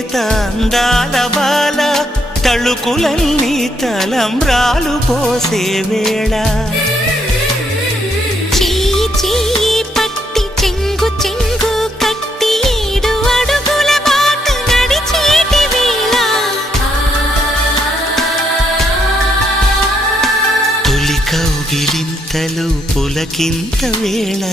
లేత అందాల బాల తళుకులన్నీ తలంబ్రాలు పోసే వేళ చెయ్యి చెయ్యి పట్టి చెంగు చెంగు కట్టి 7 అడుగుల బాట నడిచేటి వేళ తొలి కౌగిలింతలు పులకింత వేళ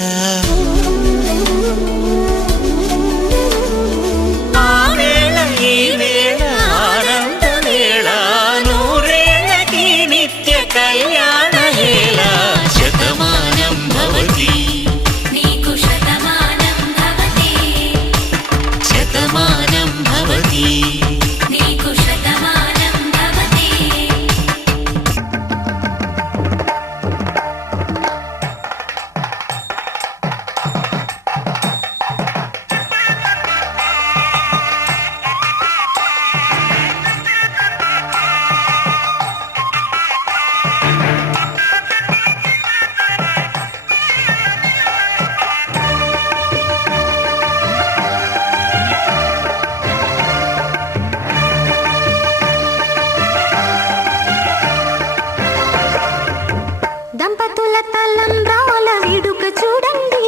దంపతుల తలంబ్రాల వేడుక చూడండి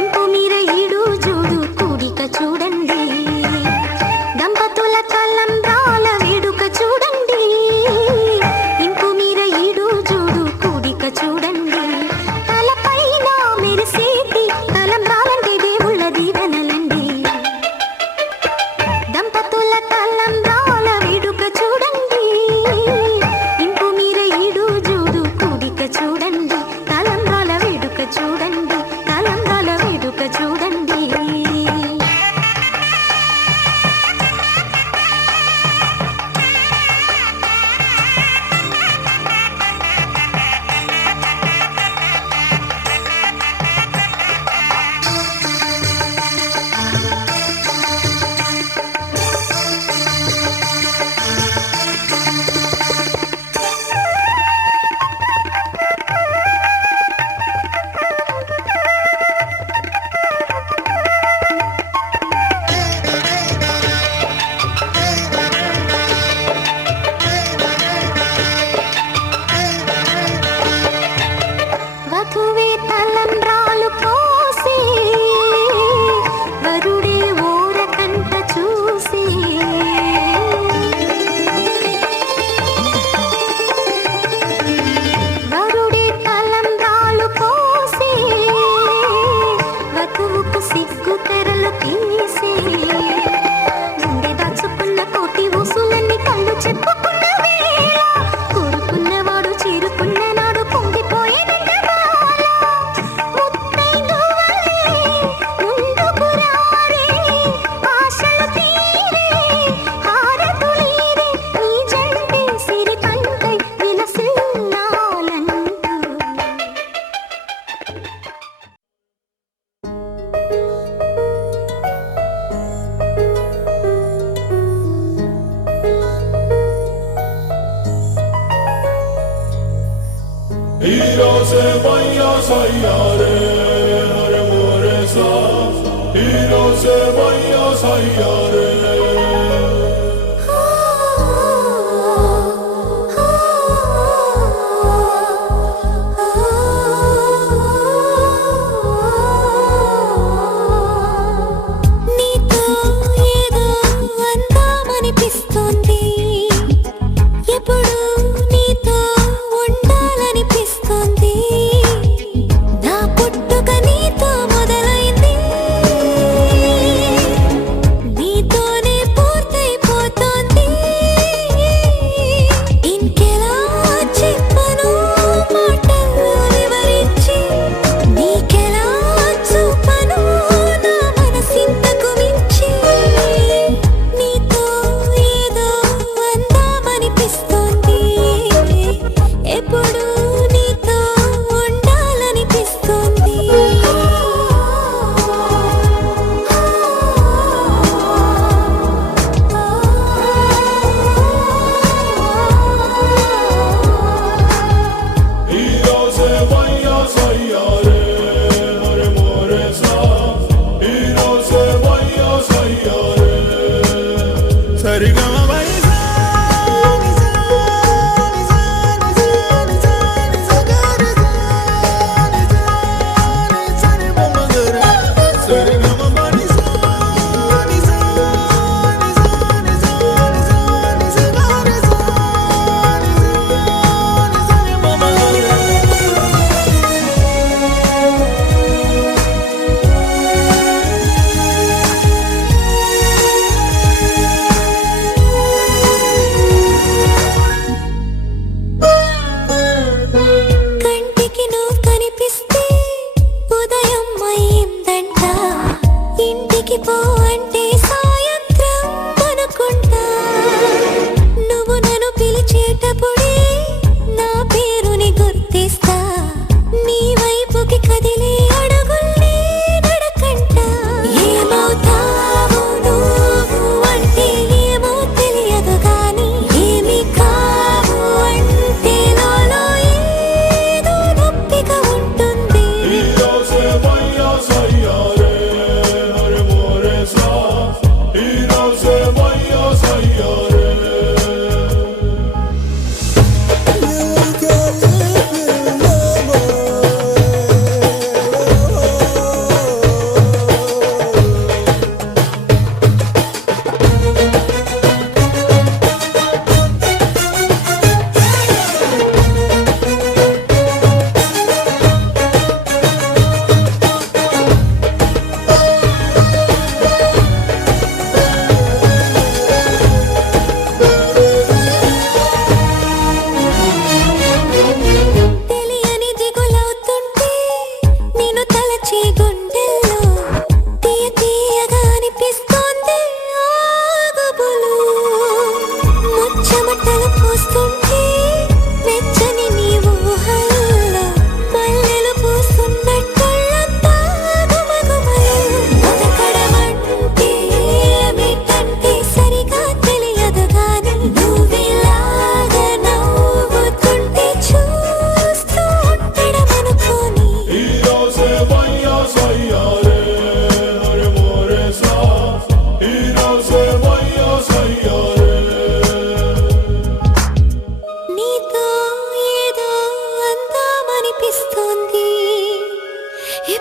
ఇంపు మీర ఈడు జోడు కూడిక చూడండి దంపతుల తలంబ్రాల వేడుక చూడండి ఇంపు మీర ఈడు జోడు కూడిక చూడండి తలపైన మెరిసేటి తలంబ్రాలంటే దేవుళ్ళ దీవెనలండి దంపతుల తలంబ్రాల వేడుక చూడండి ఇంపు మీర ఈడు జోడు చూడండి తలంబ్రాల వేడుక చూడండి తలంబ్రాల వేడుక చూడండి వధువే తలంబ్రాలు పోసే వరుడే ఓరకంట చూసే వరుడే తలంబ్రాలు పోసే వధువుకు సిగ్గు తెరలు తీసే గుండె దాచుకున్న కోటి ఊసులన్నీ కళ్ళు చెప్పుకున్న వేళ కోరుకున్నవాడు చేరుకున్న నాడు పొంగిపోయే Iro se vaya sayare, hare more sa. Iro se vaya sayare. నీతో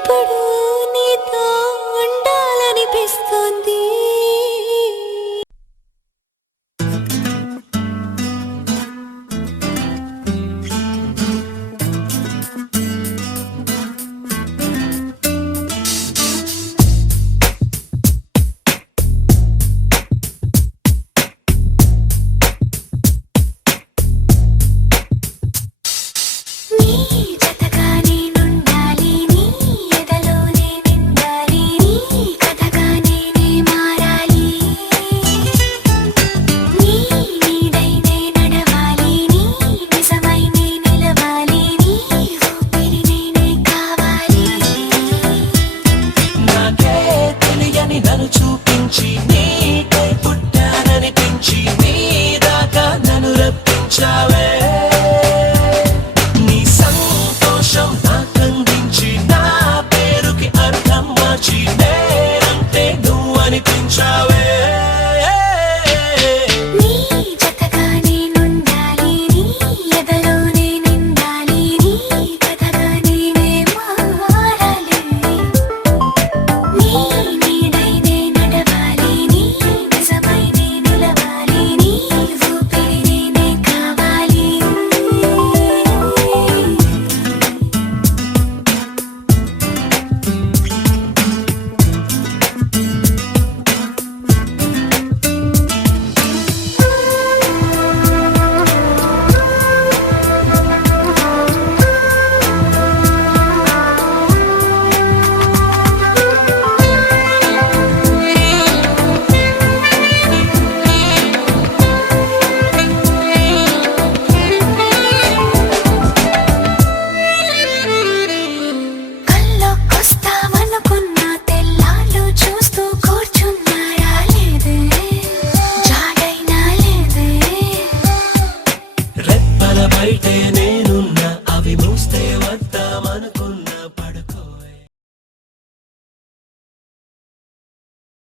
ఎప్పుడు నీతో ఉండాలనిపిస్తోంది